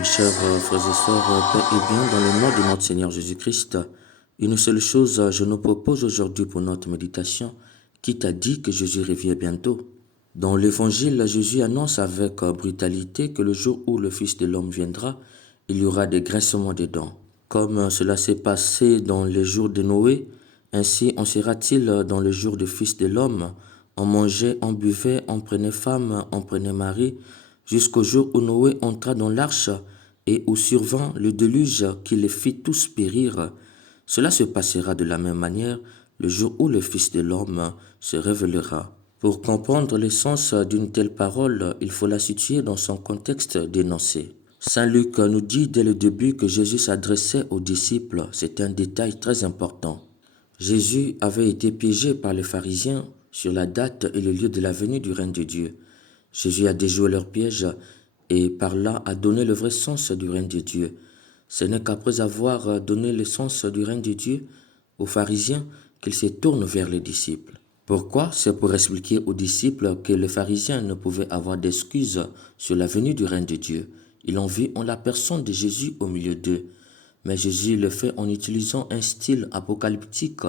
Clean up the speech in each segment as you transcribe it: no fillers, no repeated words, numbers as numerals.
Mes chers frères et sœurs, paix et bien dans le nom de notre Seigneur Jésus-Christ. Une seule chose, je nous propose aujourd'hui pour notre méditation, qui t'a dit que Jésus revient bientôt. Dans l'évangile, Jésus annonce avec brutalité que le jour où le Fils de l'homme viendra, il y aura des grincements des dents. Comme cela s'est passé dans les jours de Noé, ainsi en sera-t-il dans le jour du Fils de l'homme. On mangeait, on buvait, on prenait femme, on prenait mari, jusqu'au jour où Noé entra dans l'arche et où survint le déluge qui les fit tous périr. Cela se passera de la même manière le jour où le Fils de l'homme se révélera. Pour comprendre l'essence d'une telle parole, il faut la situer dans son contexte dénoncé. Saint Luc nous dit dès le début que Jésus s'adressait aux disciples. C'est un détail très important. Jésus avait été piégé par les pharisiens sur la date et le lieu de la venue du règne de Dieu. Jésus a déjoué leur piège et par là a donné le vrai sens du règne de Dieu. Ce n'est qu'après avoir donné le sens du règne de Dieu aux pharisiens qu'il se tourne vers les disciples. Pourquoi? C'est pour expliquer aux disciples que les pharisiens ne pouvaient avoir d'excuses sur la venue du règne de Dieu. Ils ont vu en la personne de Jésus au milieu d'eux. Mais Jésus le fait en utilisant un style apocalyptique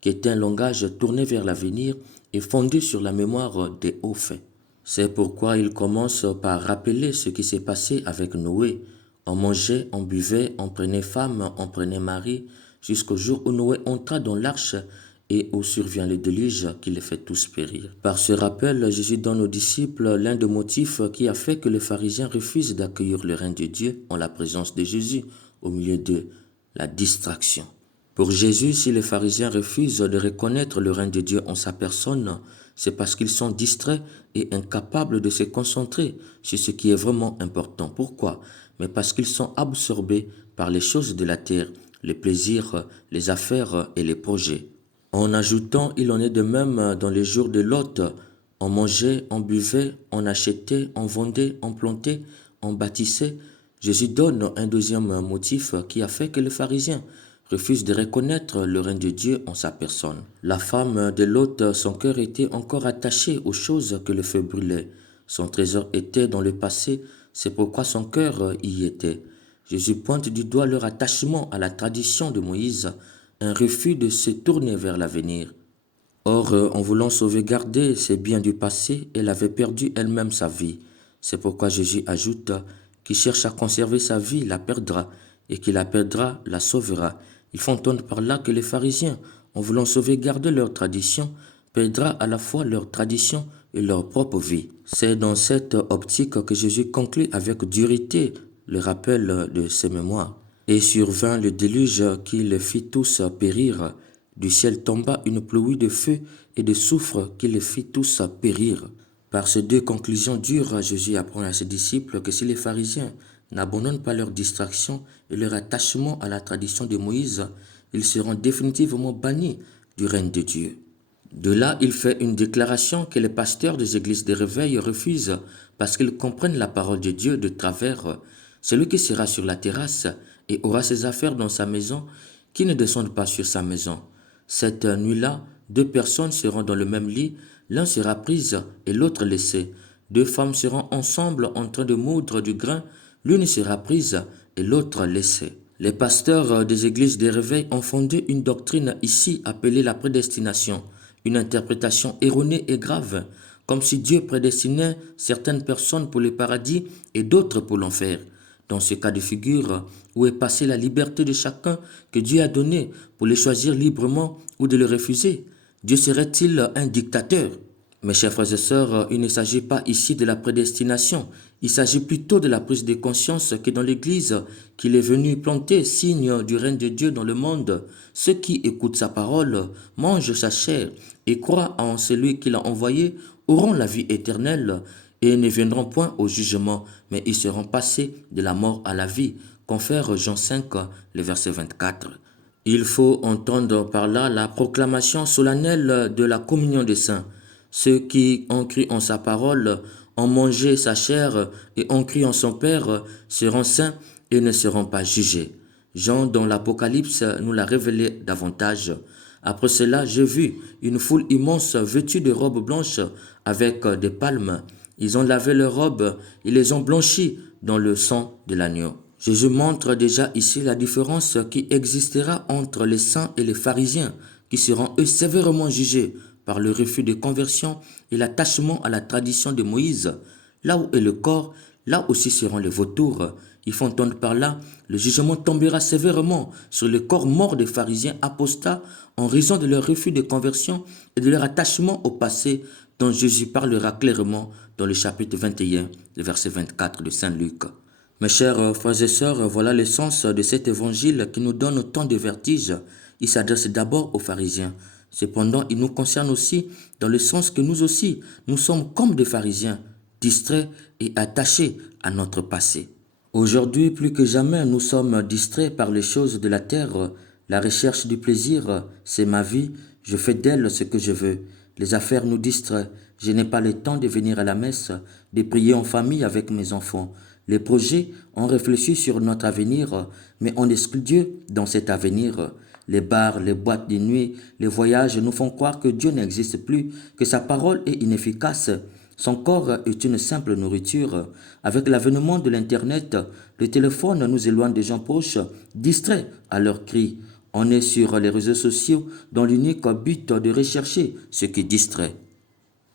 qui est un langage tourné vers l'avenir et fondé sur la mémoire des hauts faits. C'est pourquoi il commence par rappeler ce qui s'est passé avec Noé. On mangeait, on buvait, on prenait femme, on prenait mari, jusqu'au jour où Noé entra dans l'arche et où survient le déluge qui les fait tous périr. Par ce rappel, Jésus donne aux disciples l'un des motifs qui a fait que les pharisiens refusent d'accueillir le règne de Dieu en la présence de Jésus au milieu de la distraction. Pour Jésus, si les pharisiens refusent de reconnaître le règne de Dieu en sa personne, c'est parce qu'ils sont distraits et incapables de se concentrer sur ce qui est vraiment important. Pourquoi? Mais parce qu'ils sont absorbés par les choses de la terre, les plaisirs, les affaires et les projets. En ajoutant, il en est de même dans les jours de Lot. On mangeait, on buvait, on achetait, on vendait, on plantait, on bâtissait. Jésus donne un deuxième motif qui a fait que les pharisiens refusent de reconnaître le règne de Dieu en sa personne. La femme de Lot, son cœur était encore attaché aux choses que le feu brûlait. Son trésor était dans le passé, c'est pourquoi son cœur y était. Jésus pointe du doigt leur attachement à la tradition de Moïse, un refus de se tourner vers l'avenir. Or, en voulant sauvegarder ses biens du passé, elle avait perdu elle-même sa vie. C'est pourquoi Jésus ajoute, qui cherche à conserver sa vie la perdra, et qui la perdra la sauvera. Il faut entendre par là que les pharisiens, en voulant sauvegarder leur tradition, perdra à la fois leur tradition et leur propre vie. C'est dans cette optique que Jésus conclut avec dureté le rappel de ses mémoires. Et survint le déluge qui les fit tous périr. Du ciel tomba une pluie de feu et de soufre qui les fit tous périr. Par ces deux conclusions dures, Jésus apprend à ses disciples que si les pharisiens n'abandonnent pas leur distraction et leur attachement à la tradition de Moïse, ils seront définitivement bannis du règne de Dieu. De là, il fait une déclaration que les pasteurs des églises de réveil refusent parce qu'ils comprennent la parole de Dieu de travers. Celui qui sera sur la terrasse et aura ses affaires dans sa maison, qui ne descende pas sur sa maison. Cette nuit-là, deux personnes seront dans le même lit, l'un sera pris et l'autre laissé. Deux femmes seront ensemble en train de moudre du grain, l'une sera prise et l'autre laissée. Les pasteurs des églises des réveils ont fondé une doctrine ici appelée la prédestination, une interprétation erronée et grave, comme si Dieu prédestinait certaines personnes pour le paradis et d'autres pour l'enfer. Dans ce cas de figure, où est passée la liberté de chacun que Dieu a donnée pour les choisir librement ou de le refuser? Dieu serait-il un dictateur? Mes chers frères et sœurs, il ne s'agit pas ici de la prédestination, il s'agit plutôt de la prise de conscience que dans l'Église qu'il est venu planter signe du règne de Dieu dans le monde. Ceux qui écoutent sa parole, mangent sa chair et croient en celui qui l'a envoyé auront la vie éternelle et ne viendront point au jugement, mais ils seront passés de la mort à la vie. Confère Jean 5, le verset 24. Il faut entendre par là la proclamation solennelle de la communion des saints. Ceux qui ont cru en sa parole, ont mangé sa chair et ont cru en son Père seront saints et ne seront pas jugés. Jean, dans l'Apocalypse, nous l'a révélé davantage. Après cela, j'ai vu une foule immense vêtue de robes blanches avec des palmes. Ils ont lavé leurs robes et les ont blanchis dans le sang de l'agneau. Jésus montre déjà ici la différence qui existera entre les saints et les pharisiens, qui seront eux sévèrement jugés par le refus de conversion et l'attachement à la tradition de Moïse. Là où est le corps, là aussi seront les vautours. Ils font entendre par là, le jugement tombera sévèrement sur le corps mort des pharisiens apostats en raison de leur refus de conversion et de leur attachement au passé dont Jésus parlera clairement dans le chapitre 21, le verset 24 de Saint Luc. Mes chers frères et sœurs, voilà l'essence de cet évangile qui nous donne autant de vertige. Il s'adresse d'abord aux pharisiens. Cependant, il nous concerne aussi dans le sens que nous aussi, nous sommes comme des pharisiens, distraits et attachés à notre passé. Aujourd'hui, plus que jamais, nous sommes distraits par les choses de la terre. La recherche du plaisir, c'est ma vie, je fais d'elle ce que je veux. Les affaires nous distraient. Je n'ai pas le temps de venir à la messe, de prier en famille avec mes enfants. Les projets, on réfléchit sur notre avenir, mais on exclut Dieu dans cet avenir. Les bars, les boîtes de nuit, les voyages nous font croire que Dieu n'existe plus, que sa parole est inefficace. Son corps est une simple nourriture. Avec l'avènement de l'Internet, le téléphone nous éloigne des gens proches, distraits à leurs cris. On est sur les réseaux sociaux dans l'unique but de rechercher ce qui distrait.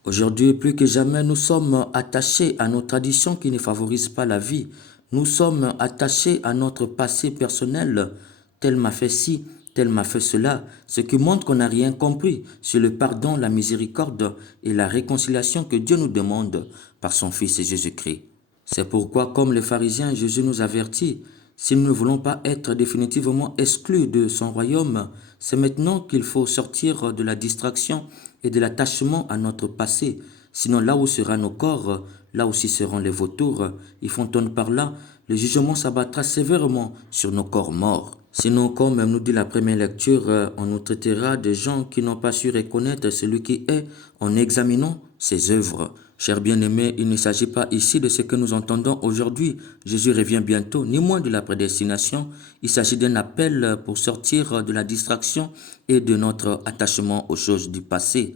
Aujourd'hui, plus que jamais, nous sommes attachés à nos traditions qui ne favorisent pas la vie. Nous sommes attachés à notre passé personnel. Tel m'a fait ci, tel m'a fait cela, ce qui montre qu'on n'a rien compris sur le pardon, la miséricorde et la réconciliation que Dieu nous demande par son Fils Jésus-Christ. C'est pourquoi, comme les pharisiens, Jésus nous avertit, si nous ne voulons pas être définitivement exclus de son royaume, c'est maintenant qu'il faut sortir de la distraction et de l'attachement à notre passé. Sinon, là où sera nos corps, là aussi seront les vautours. Ils font tonne par là, le jugement s'abattra sévèrement sur nos corps morts. Sinon, comme nous dit la première lecture, on nous traitera de gens qui n'ont pas su reconnaître celui qui est en examinant ses œuvres. Chers bien-aimés, il ne s'agit pas ici de ce que nous entendons aujourd'hui. Jésus revient bientôt, ni moins de la prédestination. Il s'agit d'un appel pour sortir de la distraction et de notre attachement aux choses du passé.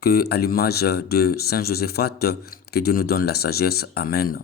Que, à l'image de Saint Josaphat, que Dieu nous donne la sagesse. Amen.